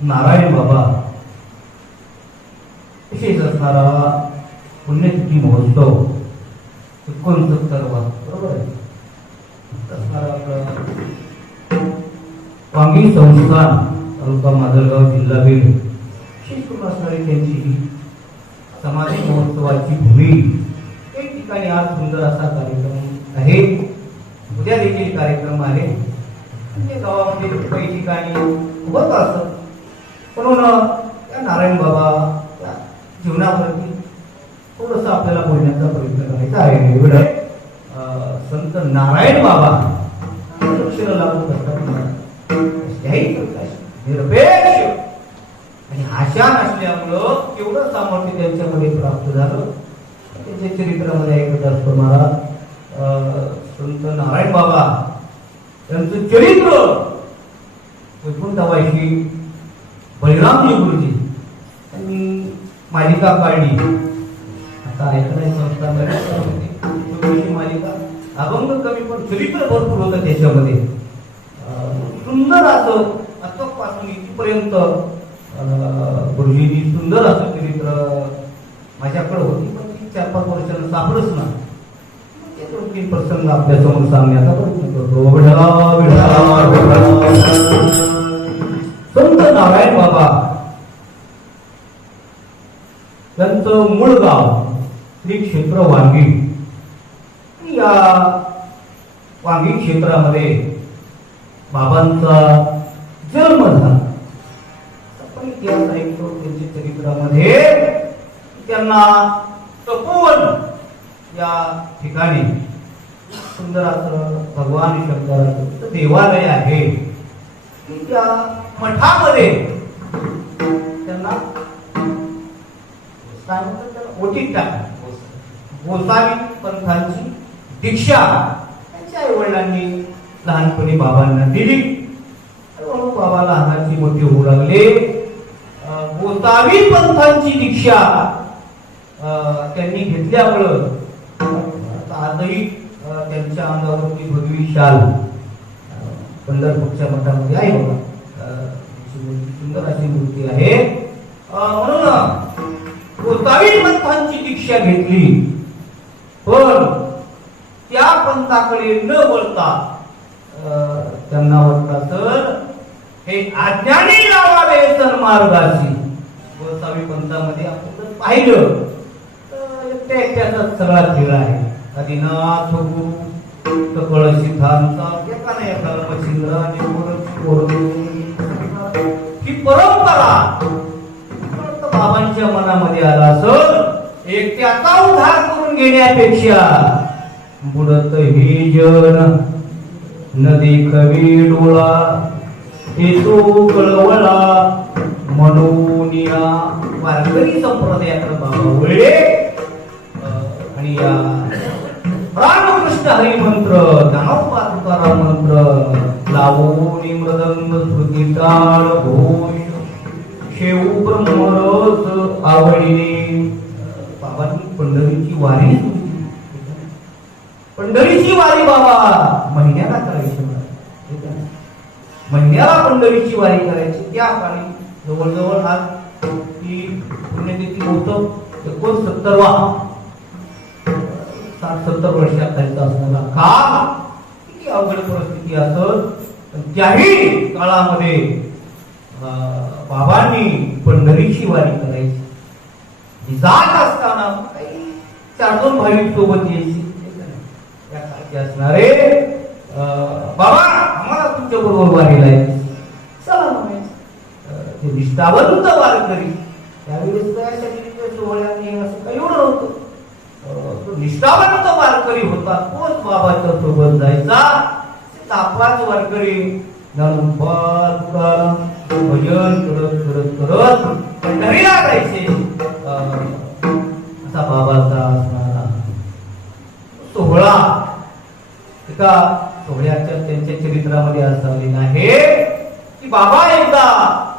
नारायण बाबा. विशेष असणारा पुण्यतिथी महोत्सव. एकोणसत्तर बरोबर आहे. वांगी संस्थान तालुका माजलगाव जिल्हा बीड. विशेष करून असणारी त्यांची समाज महोत्सवाची भूमी. एक ठिकाणी आज सुंदर असा कार्यक्रम आहे. उद्या देखील कार्यक्रम आहे. म्हणजे गावामध्ये काही ठिकाणी होत असत म्हणून या नारायण बाबा या जीवनावरती थोडस आपल्याला बोलण्याचा प्रयत्न करायचा आहे. एवढं संत नारायण बाबा अक्षर लागू करतात निरपेक्ष. आणि आशा नसल्यामुळं केवढं सामर्थ्य त्यांच्यामध्ये प्राप्त झालं. त्यांच्या चरित्रामध्ये ऐकत असतो मला संत नारायण बाबा त्यांचं चरित्र वैकुंठवाशी बळीरामजी गुरुजी त्यांनी मालिका काढली. आता ऐकणारी संस्था बऱ्याच होती मालिका अभंग कमी पण चरित्र भरपूर होतं त्याच्यामध्ये. सुंदर असं पासून इथपर्यंत गुरुजींनी सुंदर असं चरित्र माझ्याकडे होती पण ती चार पाच वर्षानं सापडच ना ते प्रसंग आपल्यासमोर सांगण्याचा प्रयत्न करतो. नारायण बाबा. त्यांचं मूळ गाव श्री क्षेत्र वांगी. या वांगी क्षेत्रामध्ये बाबांचा जन्म झाला. आपण इतिहास ऐकतो त्यांच्या चरित्रामध्ये. त्यांना तपोवन या ठिकाणी सुंदर असं भगवान शंकराचं देवालय आहे. त्या मठामध्ये त्यांना ओटीत टाकलं गोसावी पंथांची दीक्षा त्यांच्या आई वडिलांनी लहानपणी बाबांना दिली. हळूहळू बाबा लहानाची मोठी होऊ लागले. गोसावी पंथांची दीक्षा अं, त्यांनी घेतल्यामुळं आजही त्यांच्या अंगावरती भगवी शाल पंढरपूरच्या मठामध्ये आहे बाबा. सुंदर अशी मूर्ती आहे. म्हणून गोसावी पंथांची दीक्षा घेतली. पण त्या पंथाकडे न वळता त्यांना वाटलं तर हे आज्ञाने लावावे सन्मार्गाशी गोसावी पंथामध्ये आपण जर पाहिलं तर एकट्या सगळा खेळ आहे. आदिनाथ गुरु कळशी सिद्धांता एका नाही एका मच्छिंद्र आणि ही परंपरा. फक्त बाबांच्या मनामध्ये आला असं एकट्याचा उधार करून घेण्यापेक्षा बुडत ही जन. नदी कवी डोळा हे तो कळवला म्हणून या वारकरी संप्रदायाकडे बाबा वळले आणि या रामकृष्ण हरी मंत्र ज्ञानोबा तुकाराम मंत्र. लावून मृदंग श्रुती भूष. घोष शेऊ ब्रह्मरस आवडीने बाबांनी पंढरीची वारी पंढरीची वारी बाबा. महिन्याला करायची महिन्याला पंढरीची वारी करायची. त्या काळी जवळजवळ आज ती पुण्यतिथी होत. एकोणसत्तरवा. साठ सत्तर वर्षाखालचा असणारा का किती अवघड परिस्थिती असत त्याही काळामध्ये अं, बाबांनी पंढरीची वारी करायची. जात असताना काही चार दोन भाविक सोबत यायची. या असणारे बाबा आम्हाला तुमच्या बरोबर वारीला चला म्हणायचं ते निष्ठावंत वारकरी. त्यावेळेस काय सोहळ्याने असं काही एवढं नव्हतं. तो निष्ठावंत वारकरी होता. तोच बाबाच्या सोबत जायचा. ते वारकरी वारकरी ज्ञानोबा तुकाराम भजन करत करत करत पंढरीला जायचे असा बाबाचा असणारा सोहळा एका सोहळ्याच्या त्यांच्या चरित्रामध्ये असं आहे की बाबा एकदा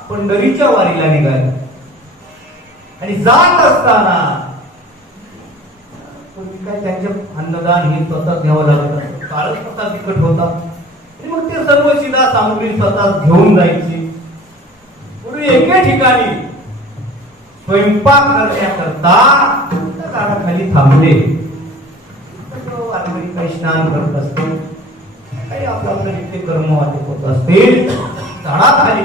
पंढरीच्या वारीला निघाले. आणि जात असताना काय त्यांचे अन्नदान हे स्वतः घ्यावं लागत काळच स्वतः तिकट होता. मग ते सर्व शिदा सामग्री स्वतः घेऊन जायची. पूर्वी ठिकाणी स्वयंपाक करण्याकरता झाडाखाली थांबले. काही स्नान करत असतील काही आपलं आपलं नित्य कर्म वाटत होत असतील. झाडाखाली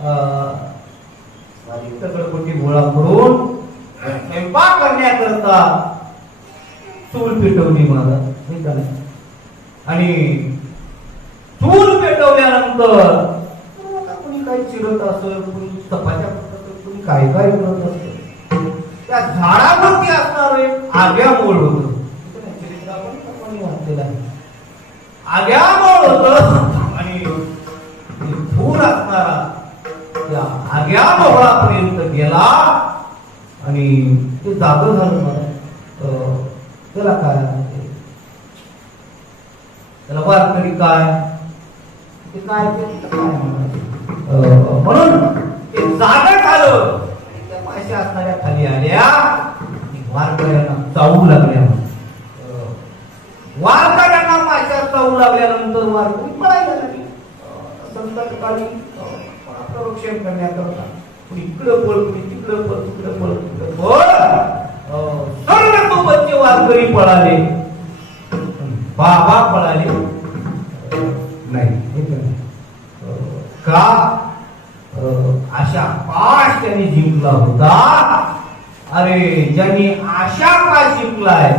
अं, गोळा करून स्वयंपाक करण्याकरता चूल पेटवली महाराज आणि चूल पेटवल्यानंतर. कुणी काही चिरत असत कुणी तपाच्या कुणी काय काय करत असत त्या झाडावरती असणार एक आग्या होत. आग्या होत. आणि धूर असणारा त्या आग्या मोहळापर्यंत गेला. आणि ते जाग झालं. त्याला काय त्याला वारकरी काय? ते? काय? म्हणून ते जाग झालं त्या असणाऱ्या खाली आल्या. वारकऱ्यांना चावू लागल्या. वारकऱ्यांना माशा चावू लागल्यानंतर वारकरी पळायला लागली. अं, संकटकाळी अं, प्रवक्षण करण्याकरता इकडं पळ तिकडं पळ तिकडं पळ तिकडं पळ. अं, सर्व सोबतचे वारकरी पळाले. बाबा पळाले. नाही हे का? अं, अशा पाच त्यांनी जिंकला होता. अरे ज्यांनी आशा काय जिंकलाय?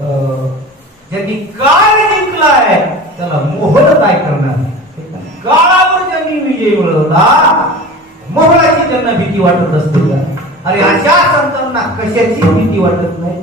अं, ज्यांनी काय जिंकलाय? त्याला मोहर काय करणार? का? काळावर ज्यांनी विजय मिळवला मोहराची त्यांना भीती वाटत असते का? अरे अशा संतांना कशाची भीती वाटत नाही?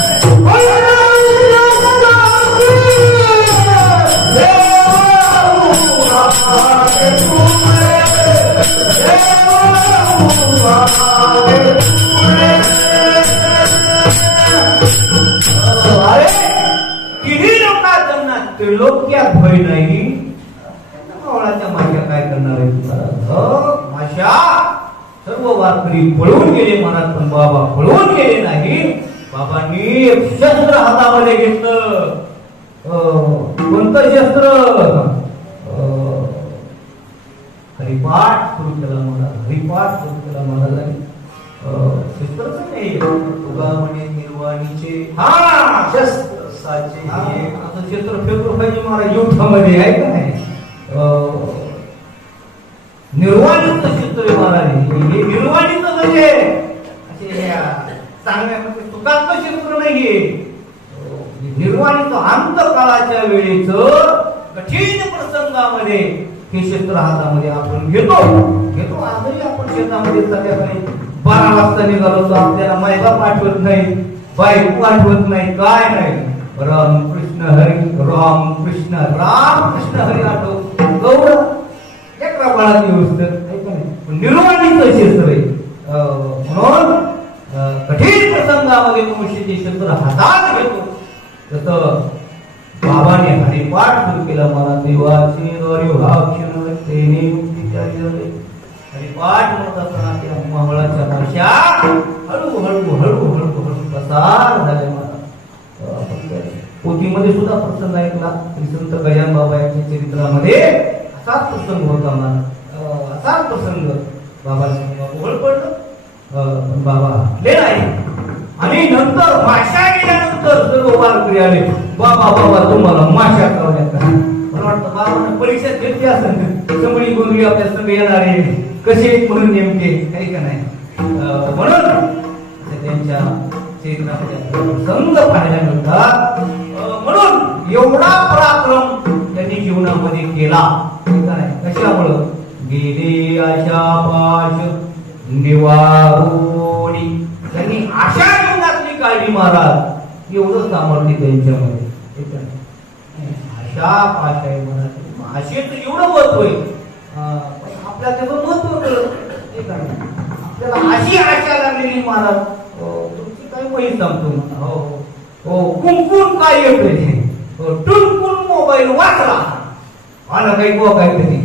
लोकांना भय नाही? मावळाच्या माश्या काय करणार आहे तुला माश्या सर्व वारकरी पळून गेले मनात पण बाबा पळून गेले नाही. बाबांनी एक शस्त्र हातामध्ये घेतलं. कोणतं शस्त्र? हरिपाठ सुरू केला मला हरिपाठ सुरू केला मला शस्त्रच नाही. निर्वाणीचे. हा शस्त्र. साचे आता चित्र फेब्रुवारी पाहिजे मला युद्धामध्ये आहे का नाही? निर्वाणित चित्र महाराज हे निर्वाणित म्हणजे चांगल्या म्हणजे चित्र नाहीये निर्वाणित निर्वाणीचं अंतकाळाच्या वेळेच कठीण प्रसंगामध्ये हे क्षेत्र हातामध्ये आपण घेतो. घेतो आजही आपण शेतामध्ये संध्याकाळी बारा वाजता निघालो तर आपल्याला मायबाप आठवत नाही बाईक आठवत नाही काय नाही. राम कृष्ण हरी राम कृष्ण राम कृष्ण हरी आठव. गौड एक बाळाची व्यवस्थित निर्वाणीचं क्षेत्र आहे अं, म्हणून कठीण प्रसंगामध्ये मनुष्याचे क्षेत्र हातात घेतो. तसं बाबाने हरिपाठ सुरू केला मला देवाची देवाचे क्षण तेने मुक्तीच्या हरिपाठ म्हणत असताना त्या मंगळाच्या भाषा हळू हळू हळू हळू हळू पोथीमध्ये सुद्धा प्रसंग ऐकला संत गजान बाबा यांच्या चरित्रामध्ये असाच प्रसंग होता मला असाच प्रसंग बाबा ओळ पडलं. बाबा हटले नाही. आणि नंतर माशा गेल्यानंतर सर्व वारकरी आले. बाबा बाबा तुम्हाला माशा कवल्या का? मला वाटतं बाबांना परीक्षा घेतली असेल समळी गोंधळी आपल्या संग येणारे. कसे म्हणून नेमके? काही का नाही. म्हणून त्यांच्या चरित्रामध्ये प्रसंग पाहायला मिळतात. म्हणून एवढा पराक्रम त्यांनी जीवनामध्ये केला. कशामुळं? गेले अशा पाश निवारोणी त्यांनी अशा जीवनातली काळजी महाराज एवढं सामर्थ्य त्यांच्यामध्ये. अशा का पाश आहे मनात आशेचं एवढं महत्त्व आहे. अं, आपल्याला त्याचं महत्त्व कळत आपल्याला अशी आशा लागलेली महाराज. हो, तुमची काही माहिती सांगतो. हो हो. हो कुंकून काय येतोय? हो, टुनकून मोबाईल वाचला. आला काही बुवा काहीतरी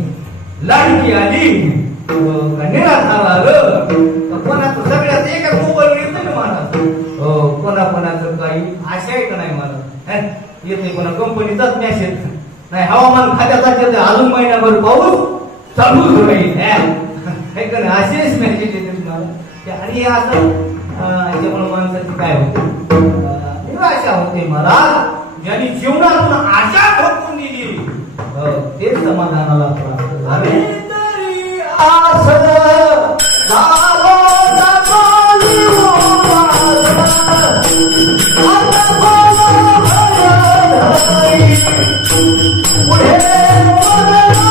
लाडकी आली. निराधार आलं कोणाचं? सगळ्याच एका मोबाईल येतं ना मला हो कोणा कोणाचं काही आशा आहे का नाही मला? येत नाही कोणा कंपनीचाच मॅसेज नाही हवामान खात्याचा येते अजून महिनाभर पाऊस चालूच राहील नाही? असेच मॅसेज येते तुम्हाला आणि असं याच्यामुळे माणसाची काय होतं? अं, निराशा होते मला ज्यांनी जीवनातून आशा ठोकून दिली ते समाधानाला प्राप्त झाले. पुढे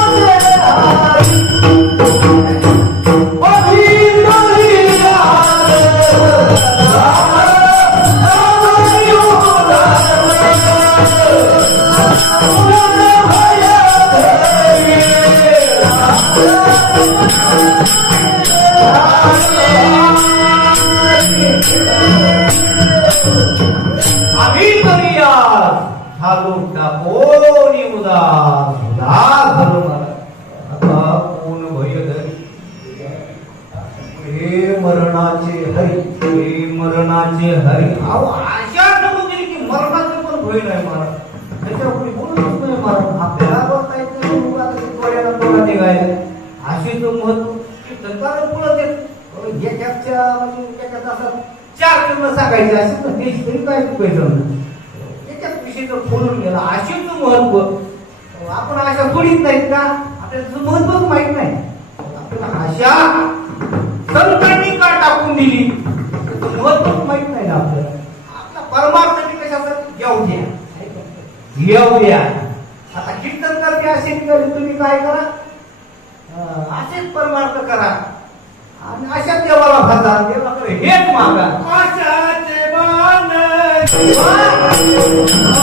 घालून टाकोनी उदास उदास झालो आता कोण भय हे मरणाचे हरी हे मरणाचे हरी. अहो अशा ठेवू गेली की मरणाचे पण भय नाही मला. त्याच्या पुढे बोलूच नाही मला. आपल्याला बघता येत नाही. लोक आता ते डोळ्याला डोळा निघायला आशेचं महत्त्व कीर्तनकार बोलत आहेत एकाच्या म्हणजे एका तासात चार किलो सांगायचे असं तर तेच तरी काय चुकायचं? विषय जर खोलून गेला आशेचं महत्त्व आपण आशा सोडित नाहीत का? आपल्याला महत्वच माहीत नाही. आपल्याला आशा संतांनी का टाकून दिली? महत्वच माहीत नाही ना आपल्याला. आपला परमार्थाने कशासाठी येऊ द्या येऊ द्या आता कीर्तन करते असे तुम्ही काय करा? असेच परमार्थ करा. आणि अशा देवाला भाता देवाकडे हेच मागा. आशाचे बाण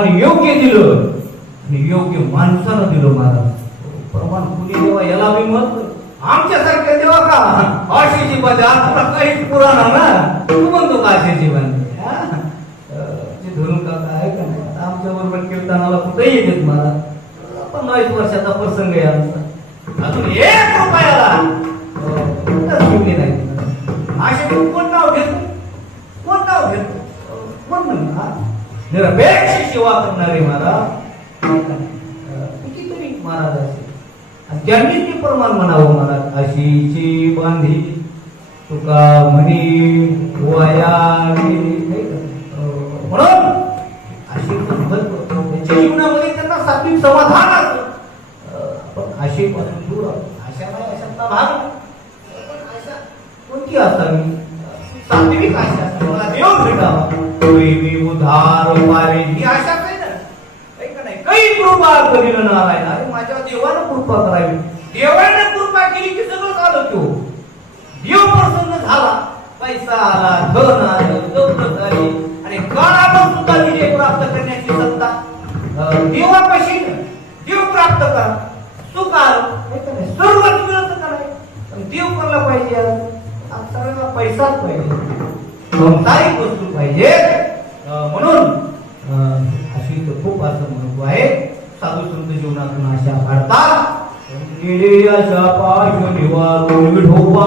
प्रमाण योग्य दिलं आणि योग्य माणसानं दिलं महाराज. प्रमाण कुणी देवा याला मी मत आमच्यासारख्या देवा का आशीची बाजा आता काहीच पुराणा ना. तू म्हणतो का आशीची बांधे धरून काका आहे का नाही आमच्या बरोबर कीर्तनाला कुठेही येतात महाराज. पन्नास वर्षाचा प्रसंग आहे आमचा. अजून एक रुपयाला. नाही? अशी कोण नाव घेत? कोण नाव घेत? कोण म्हणणार? निरपेक्ष सेवा करणारे महाराज कितीतरी महाराज असे. आणि त्यांनी ते प्रमाण म्हणावं महाराज अशीची बांधी तुका म्हणे वया म्हणून अशी त्यांच्या जीवनामध्ये त्यांना सात्विक समाधान असत. अं, पण आशेपासून दूर अशा नाही अशातला भाग पण आशा कोणती असावी? सात्विक आशा देव भेटावा. उधार पावे ही आशा काही ना? काही का नाही काही कृपा करील नारायण अरे माझ्या देवानं कृपा करावी. देवानं कृपा केली की सगळं झालं तो. देव प्रसन्न झाला. पैसा आला धन आलं दौलत आली. आणि काळावर सुद्धा विजय प्राप्त करण्याची सत्ता. देवापाशी देव प्राप्त करा. सुख आलं हे सर्वच मिळत का नाही पण देव कोणाला पाहिजे? सगळ्यांना पैसाच पाहिजे. कोणताही वस्तू पाहिजे. म्हणून अशी खूप असं महत्त्व आहे. साधू संत जीवनातून आशा काढतात गेले आशा पाश निवारून विठोबा